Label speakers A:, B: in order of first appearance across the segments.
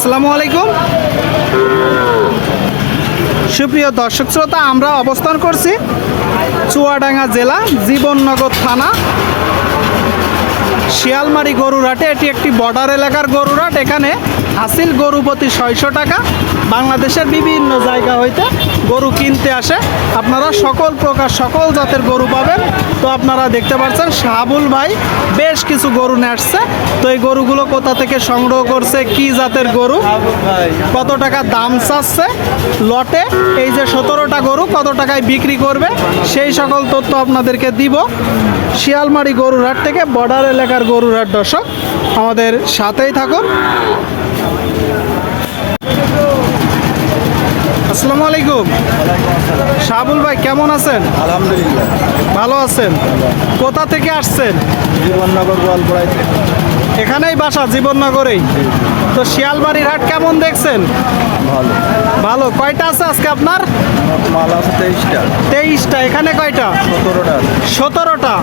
A: আসসালামু আলাইকুম। সুপ্রিয় দর্শক শ্রোতা, আমরা অবস্থান করছি চুয়াডাঙ্গা জেলা, জীবননগর থানা, শিয়ালমারি গরুরাটে এটি একটি বর্ডার এলাকার গরুরাট এখানে হাসিল গরুপতি ছয়শো টাকা বাংলাদেশের বিভিন্ন জায়গা হইতে গরু কিনতে আসে। আপনারা সকল প্রকার সকল জাতের গরু পাবেন। তো আপনারা দেখতে পাচ্ছেন, শাহাবুল ভাই বেশ কিছু গরু নিয়ে আসছে। তো এই গরুগুলো কোথা থেকে সংগ্রহ করছে, কি জাতের গরু? কত টাকা দাম চাচ্ছে? লটে এই যে সতেরোটা গরু কত টাকায় বিক্রি করবে? সেই সকল তথ্য আপনাদেরকে দিব। শিয়ালমারি গরুরহাট থেকে, বর্ডার এলাকার গরুরহাট দর্শক, আমাদের সাথেই থাকুন। আসসালামু আলাইকুম। শাহাবুল ভাই কেমন আছেন?
B: আলহামদুলিল্লাহ।
A: ভালো আছেন? কোথা থেকে আসছেন?
B: জীবননগর গোয়ালপাড়াইতে
A: এখানেই বাসা জীবননগরেই? তো শিয়ালমারির হাট কেমন দেখছেন? ভালো। ভালো। কয়টা আছে আজকে আপনার?
B: মাল আছে তেইশটা।
A: তেইশটা। এখানে কয়টা? সতেরোটা সতেরোটা।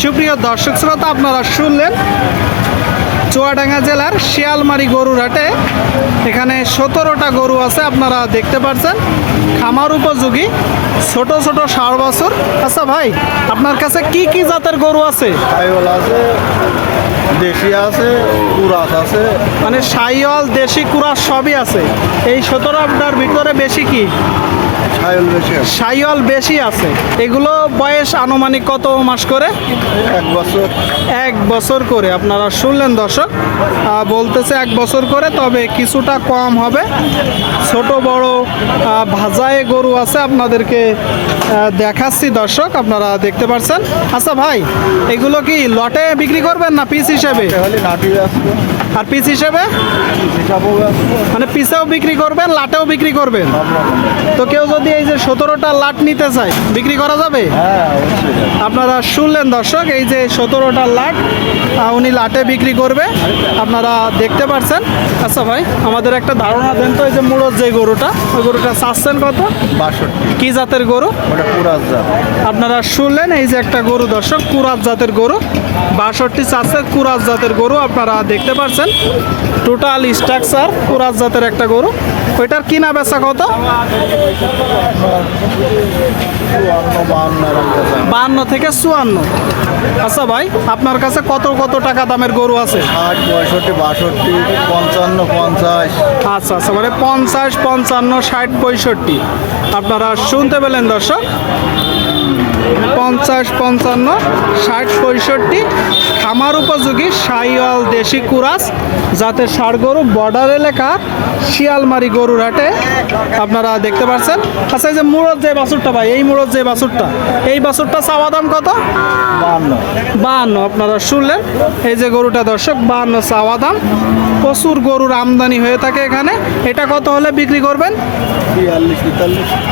A: সুপ্রিয় দর্শক শ্রোতা আপনারা শুনলেন চুয়াডাঙ্গা জেলার শিয়ালমারি গরুর হাটে এখানে সতেরোটা গরু আছে আপনারা দেখতে পাচ্ছেন খামার উপযোগী ছোট ছোট ষাট বছর। আচ্ছা ভাই আপনার কাছে কি কি জাতের গরু আছে?
B: আছে দেশি আছে কুরাস আছে।
A: মানে সাইওয়াল দেশি কুড়া সবই আছে। এই সতেরোটার ভিতরে বেশি কি? সাইওয়াল বেশি আছে? এগুলো বয়স আনুমানিক কত মাস করে? এক বছর। এক বছর করে। আপনারা শুনলেন দর্শক বলতেছে এক বছর করে তবে কিছুটা কম হবে। ছোট বড় ভাজায় গরু আছে আপনাদেরকে দেখাচ্ছি দর্শক আপনারা দেখতে পাচ্ছেন আচ্ছা ভাই এগুলো কি লটে বিক্রি করবেন না পিস হিসেবে? আর পিস হিসেবে? মানে পিসেও বিক্রি করবেন লাটেও বিক্রি করবেন? তো কেউ যদি এই যে সতেরোটা লাট নিতে চায় বিক্রি করা যাবে? হ্যাঁ আপনারা শুনলেন দর্শক এই যে সতেরোটা লাট উনি লাটে বিক্রি করবে। আপনারা দেখতে পাচ্ছেন আচ্ছা ভাই আমাদের একটা ধারণা দেন তো এই যে মুড়োর যে গরুটা ওই গরুটা চাচ্ছেন কত? বাষট্টি। কি জাতের গরু? ওটা যা আপনারা শুনলেন এই যে একটা গরু দর্শক কুরাজ জাতের গরু। বাষট্টি চাষের কুরাজ জাতের গরু আপনারা দেখতে পাচ্ছেন টোটাল স্ট্রাকচার কুরাজ জাতের একটা গরু। ওইটার কিনা বেচা কত? বাহান্ন থেকে চুয়ান্ন। আচ্ছা ভাই আপনার কাছে কত কত টাকা দামের গরু আছে?
B: ষাট পঁয়ষট্টি বাষট্টি পঞ্চান্ন পঞ্চাশ।
A: আচ্ছা আচ্ছা মানে পঞ্চাশ পঞ্চান্ন ষাট পঁয়ষট্টি। আপনারা শুনতে পেলেন দর্শক? পঞ্চাশ পঞ্চান্ন ষাট পঁয়ষট্টি। খামার উপযোগী সাইওয়াল দেশি কুরাস যাতে ষাড় গরু বর্ডার এলাকা শিয়ালমারি গরুর হাটে আপনারা দেখতে পাচ্ছেন আচ্ছা এই যে মুড়োর যে বাছুরটা ভাই এই মুড়োর যে বাছুরটা এই বাছুরটা চাওয়া দাম কত? বাহান্ন বাহান্ন আপনারা শুনলেন? এই যে গরুটা দর্শক বাহান্ন চাওয়া দাম। প্রচুর গরুর আমদানি হয়ে থাকে এখানে। এটা কত হলে বিক্রি করবেন? বিয়াল্লিশ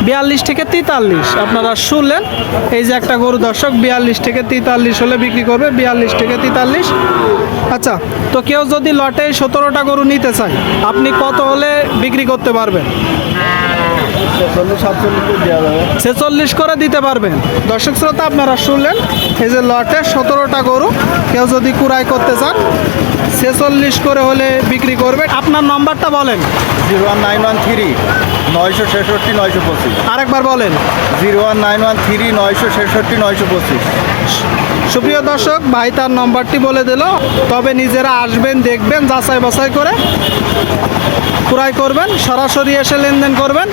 A: বিয়াল্লিশ থেকে তেতাল্লিশ আপনারা শুনলেন? এই যে একটা গরু দর্শক, বিয়াল্লিশ থেকে তেতাল্লিশ হলে বিক্রি করবে, বিয়াল্লিশ থেকে তেতাল্লিশ। আচ্ছা তো কেউ যদি লটে সতেরোটা গরু নিতে চায়, আপনি কত হলে বিক্রি করতে পারবেন? ছেচল্লিশ করে দিতে পারবেন। দর্শক শ্রোতা, আপনারা শুনলেন, এই যে লটে সতেরোটা গরু, কেউ যদি কুড়াই করতে চান, ছেচল্লিশ করে হলে বিক্রি করবে। আপনার নাম্বারটা বলেন।
B: Zero nine one three. নয়শো ছেষট্টি নয়শো পঁচিশ। আরেকবার বলেন। Zero one nine one three নয়শো ছেষট্টি নয়শো পঁচিশ।
A: সুপ্রিয় দর্শক ভাই তার নম্বরটি বলে দিল। তবে নিজেরা আসবেন দেখবেন যাচাই বাছাই করে ক্রয় করবেন সরাসরি এসে লেনদেন করবেন।